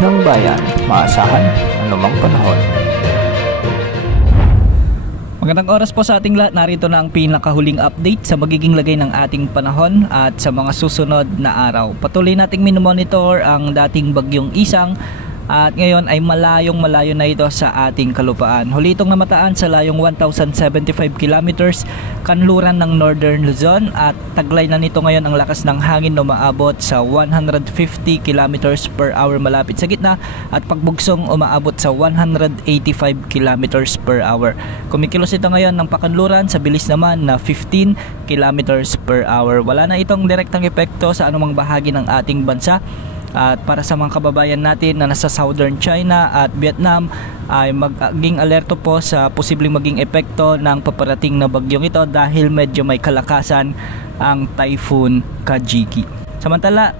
ng bayan, maasahan anumang panahon. Magandang oras po sa ating lahat. Narito na ang pinakahuling update sa magiging lagay ng ating panahon at sa mga susunod na araw. Patuloy nating minomonitor ang dating bagyong Isang at ngayon ay malayo na ito sa ating kalupaan. Huli itong namataan sa layong 1,075 kilometers kanluran ng Northern Luzon at taglay na nito ngayon ang lakas ng hangin na umaabot sa 150 kilometers per hour malapit sa gitna at pagbugsong umaabot sa 185 kilometers per hour. Kumikilos ito ngayon ng pakanluran sa bilis naman na 15 kilometers per hour. Wala na itong direktang epekto sa anumang bahagi ng ating bansa. At para sa mga kababayan natin na nasa Southern China at Vietnam ay maging alerto po sa posibleng maging epekto ng paparating na bagyong ito dahil medyo may kalakasan ang Typhoon Kajiki. Samantala,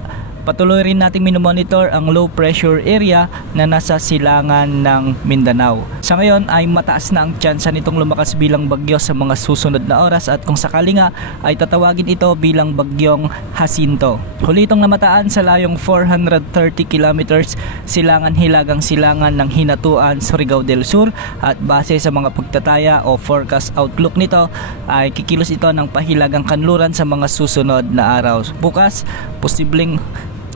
patuloy rin nating minomonitor ang low pressure area na nasa silangan ng Mindanao. Sa ngayon ay mataas na ang tsansa nitong lumakas bilang bagyo sa mga susunod na oras at kung sakali nga ay tatawagin ito bilang bagyong Jacinto. Huli itong namataan sa layong 430 kilometers silangan hilagang silangan ng Hinatuan, Surigao del Sur at base sa mga pagtataya o forecast outlook nito ay kikilos ito ng pahilagang kanluran sa mga susunod na araw. Bukas, posibleng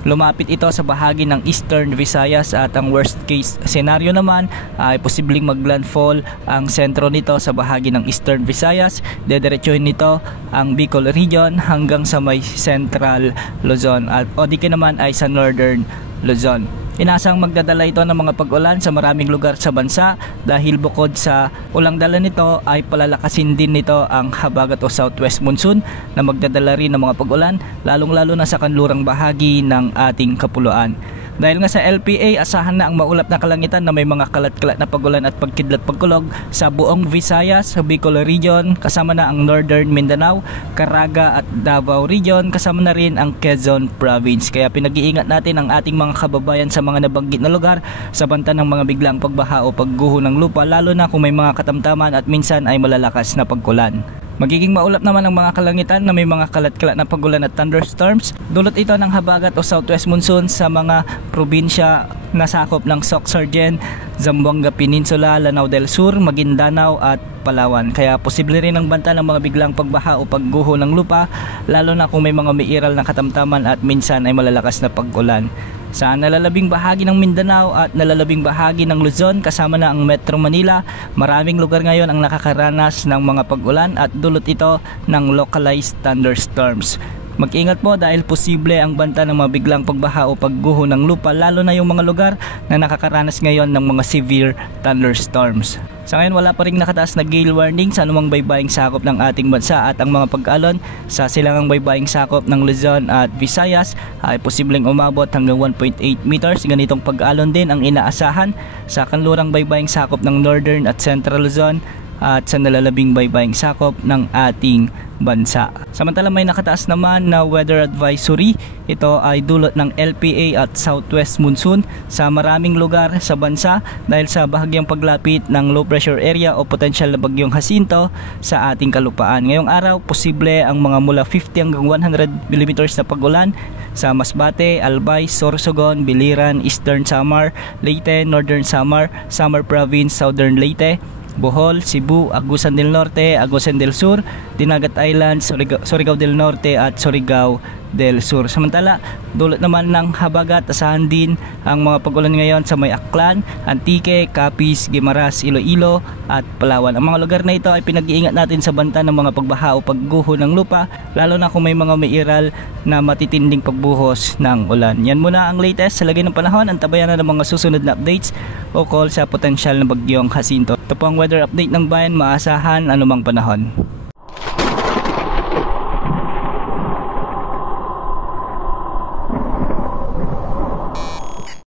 lumapit ito sa bahagi ng Eastern Visayas at ang worst case scenario naman ay posibleng maglandfall ang sentro nito sa bahagi ng Eastern Visayas. Dediretsuhin nito ang Bicol region hanggang sa may Central Luzon at o di naman ay sa Northern Luzon. Inasang magdadala ito ng mga pag-ulan sa maraming lugar sa bansa dahil bukod sa ulang dala nito ay palalakasin din nito ang habagat o southwest monsoon na magdadala rin ng mga pag-ulan lalong-lalo na sa kanlurang bahagi ng ating kapuluan. Dahil nga sa LPA, asahan na ang maulap na kalangitan na may mga kalat-kalat na pagulan at pagkidlat pagkulog sa buong Visayas, Bicol region, kasama na ang Northern Mindanao, Caraga at Davao region, kasama na rin ang Quezon province. Kaya pinag-iingat natin ang ating mga kababayan sa mga nabanggit na lugar sa banta ng mga biglang pagbaha o pagguho ng lupa, lalo na kung may mga katamtaman at minsan ay malalakas na pagkulan. Magiging maulap naman ang mga kalangitan na may mga kalat-kalat na pagulan at thunderstorms. Dulot ito ng habagat o southwest monsoon sa mga probinsya na sakop ng Sorsogon, Zamboanga Peninsula, Lanao del Sur, Maguindanao at Palawan. Kaya posible rin ang banta ng mga biglang pagbaha o pagguho ng lupa, lalo na kung may mga umiiral na katamtaman at minsan ay malalakas na pag-ulan. Sa nalalabing bahagi ng Mindanao at nalalabing bahagi ng Luzon kasama na ang Metro Manila, maraming lugar ngayon ang nakakaranas ng mga pag-ulan at dulot ito ng localized thunderstorms. Mag-ingat po dahil posible ang banta ng mga biglang pagbaha o pagguho ng lupa, lalo na yung mga lugar na nakakaranas ngayon ng mga severe thunderstorms. Sa ngayon wala pa rin nakataas na gale warning sa anumang baybaying sakop ng ating bansa at ang mga pag-alon sa silangang baybaying sakop ng Luzon at Visayas ay posibleng umabot hanggang 1.8 meters. Ganitong pag-alon din ang inaasahan sa kanlurang baybaying sakop ng Northern at Central Luzon at sa nalalabing baybaying sakop ng ating bansa. Samantala may nakataas naman na weather advisory. Ito ay dulot ng LPA at southwest monsoon sa maraming lugar sa bansa dahil sa bahagyang paglapit ng low pressure area o potensyal na bagyong Jacinto sa ating kalupaan. Ngayong araw, posible ang mga mula 50 hanggang 100 mm na pag-ulan sa Masbate, Albay, Sorsogon, Biliran, Eastern Samar, Leyte, Northern Samar, Samar Province, Southern Leyte, Bohol, Cebu, Agusan del Norte, Agusan del Sur, Dinagat Islands, Surigao del Norte at Surigao del Sur. Samantala, dulot naman ng habagat, asahan din ang mga pag-ulan ngayon sa may Aklan, Antique, Capiz, Guimaras, Iloilo at Palawan. Ang mga lugar na ito ay pinag-iingat natin sa banta ng mga pagbaha o pagguho ng lupa, lalo na kung may mga umiiral na matitinding pagbuhos ng ulan. Yan muna ang latest sa lagay ng panahon. Antabayan na ng mga susunod na updates o call sa potensyal na bagyong Jacinto. Ito po ang weather update ng bayan, maasahan anumang panahon.